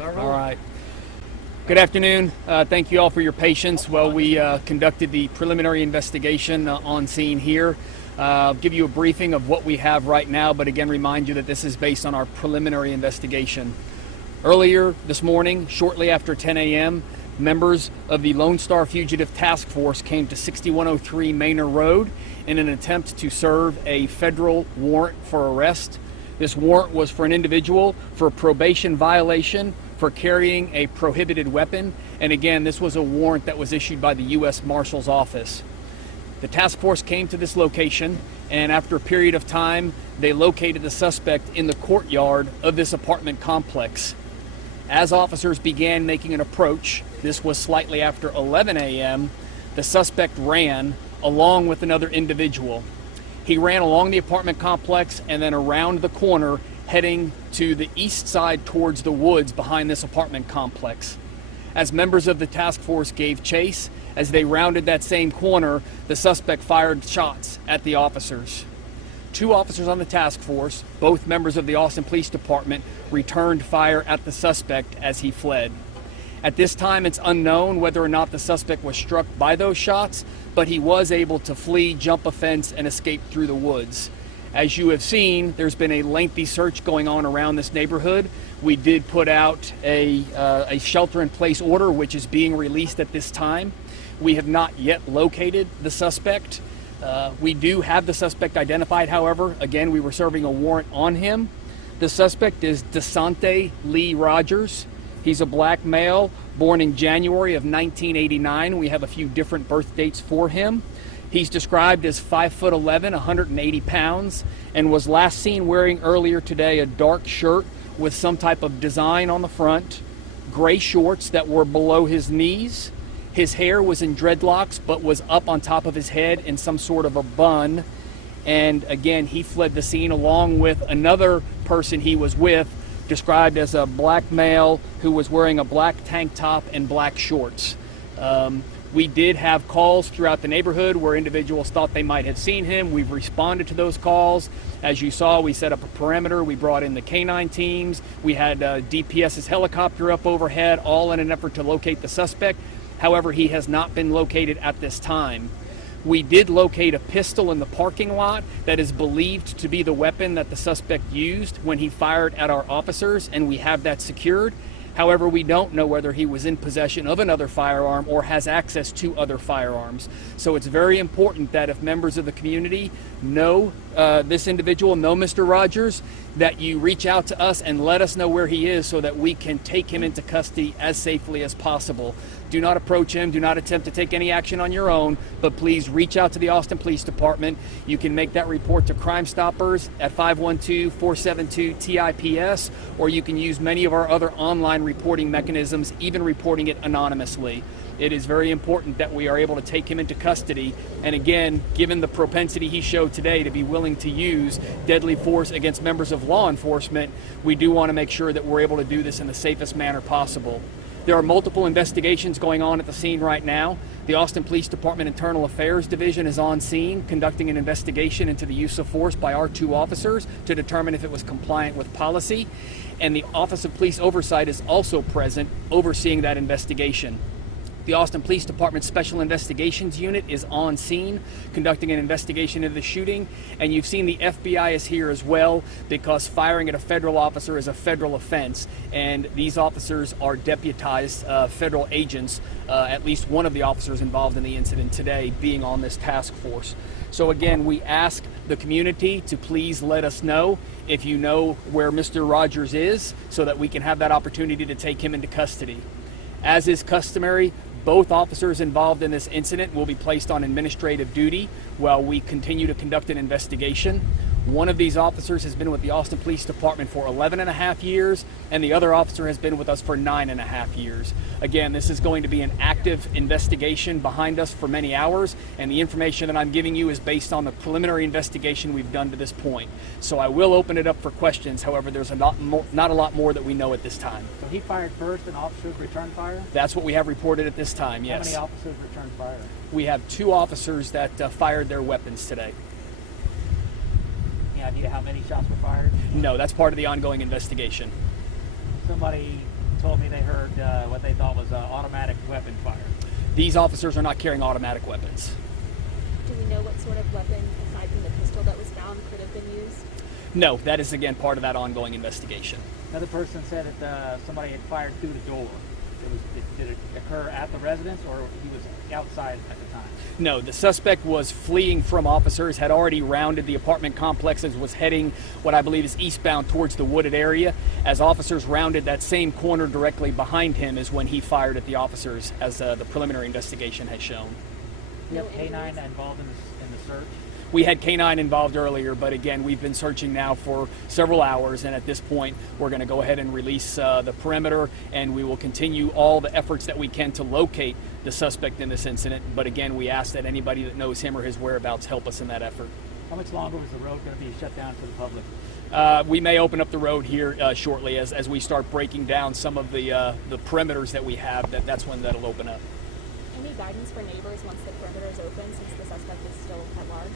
All right. Good afternoon. Thank you all for your patience while we conducted the preliminary investigation on scene here. I'll give you a briefing of what we have right now, but again remind you that this is based on our preliminary investigation. Earlier this morning, shortly after 10 a.m., members of the Lone Star Fugitive Task Force came to 6103 Manor Road in an attempt to serve a federal warrant for arrest. This warrant was for an individual for a probation violation for carrying a prohibited weapon, and again, this was a warrant that was issued by the U.S. Marshal's Office. The task force came to this location, and after a period of time, they located the suspect in the courtyard of this apartment complex. As officers began making an approach, this was slightly after 11 a.m., the suspect ran along with another individual. He ran along the apartment complex and then around the corner, heading to the east side towards the woods behind this apartment complex. As members of the task force gave chase, as they rounded that same corner, the suspect fired shots at the officers. Two officers on the task force, both members of the Austin Police Department, returned fire at the suspect as he fled. At this time, it's unknown whether or not the suspect was struck by those shots, but he was able to flee, jump a fence, and escape through the woods. As you have seen, there's been a lengthy search going on around this neighborhood. We did put out a shelter-in-place order, which is being released at this time. We have not yet located the suspect. We do have the suspect identified, however. Again, we were serving a warrant on him. The suspect is Desante Lee Rogers. He's a black male born in January of 1989. We have a few different birth dates for him. He's described as 5'11", 180 pounds, and was last seen wearing earlier today a dark shirt with some type of design on the front, gray shorts that were below his knees. His hair was in dreadlocks but was up on top of his head in some sort of a bun. And again, he fled the scene along with another person he was with, described as a black male who was wearing a black tank top and black shorts. We did have calls throughout the neighborhood where individuals thought they might have seen him. We've responded to those calls. As you saw, we set up a perimeter. We brought in the K-9 teams. We had DPS's helicopter up overhead, all in an effort to locate the suspect. However, he has not been located at this time. We did locate a pistol in the parking lot that is believed to be the weapon that the suspect used when he fired at our officers, and we have that secured. However, we don't know whether he was in possession of another firearm or has access to other firearms. So it's very important that if members of the community know this individual, know Mr. Rogers, that you reach out to us and let us know where he is so that we can take him into custody as safely as possible. Do not approach him. Do not attempt to take any action on your own, but please reach out to the Austin Police Department. You can make that report to Crime Stoppers at 512-472-TIPS, or you can use many of our other online reporting mechanisms, even reporting it anonymously. It is very important that we are able to take him into custody. And again, given the propensity he showed today to be willing to use deadly force against members of law enforcement, we do want to make sure that we're able to do this in the safest manner possible. There are multiple investigations going on at the scene right now. The Austin Police Department Internal Affairs Division is on scene conducting an investigation into the use of force by our two officers to determine if it was compliant with policy. And the Office of Police Oversight is also present overseeing that investigation. The Austin Police Department Special Investigations Unit is on scene conducting an investigation into the shooting, and you've seen the FBI is here as well because firing at a federal officer is a federal offense, and these officers are deputized federal agents, at least one of the officers involved in the incident today being on this task force. So again, we ask the community to please let us know if you know where Mr. Rogers is so that we can have that opportunity to take him into custody. As is customary, both officers involved in this incident will be placed on administrative duty while we continue to conduct an investigation. One of these officers has been with the Austin Police Department for 11.5 years, and the other officer has been with us for 9.5 years. Again, this is going to be an active investigation behind us for many hours, and the information that I'm giving you is based on the preliminary investigation we've done to this point. So I will open it up for questions. However, there's not a lot more that we know at this time. So he fired first and officers returned fire? That's what we have reported at this time, yes. How many officers returned fire? We have 2 officers that fired their weapons today. Any idea how many shots were fired? No, that's part of the ongoing investigation. Somebody told me they heard what they thought was automatic weapon fire. These officers are not carrying automatic weapons. Do we know what sort of weapon, aside from the pistol that was found, could have been used? No, that is again part of that ongoing investigation. Another person said that somebody had fired through the door. Did it occur at the residence, or he was outside at the time? No, the suspect was fleeing from officers, had already rounded the apartment complexes, was heading what I believe is eastbound towards the wooded area. As officers rounded that same corner directly behind him is when he fired at the officers, as the preliminary investigation has shown. Do you have K-9 involved in the search? We had K-9 involved earlier, but again, we've been searching now for several hours, and at this point, we're going to go ahead and release the perimeter, and we will continue all the efforts that we can to locate the suspect in this incident. But again, we ask that anybody that knows him or his whereabouts help us in that effort. How much longer was the road going to be shut down to the public? We may open up the road here shortly as we start breaking down some of the perimeters that we have. That's when that'll open up. Any guidance for neighbors once the perimeter is open, since the suspect is still at large?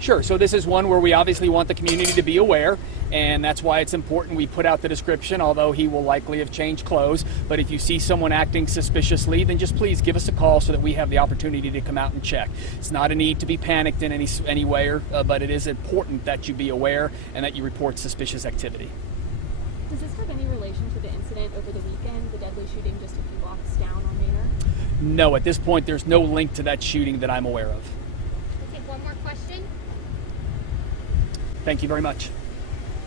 Sure. So this is one where we obviously want the community to be aware, and that's why it's important we put out the description, although he will likely have changed clothes. But if you see someone acting suspiciously, then just please give us a call so that we have the opportunity to come out and check. It's not a need to be panicked in any way, but it is important that you be aware and that you report suspicious activity. Does this have any relation to the incident over the weekend, the deadly shooting just a few blocks down on Manor? No, at this point, there's no link to that shooting that I'm aware of. We'll take one more question. Thank you very much.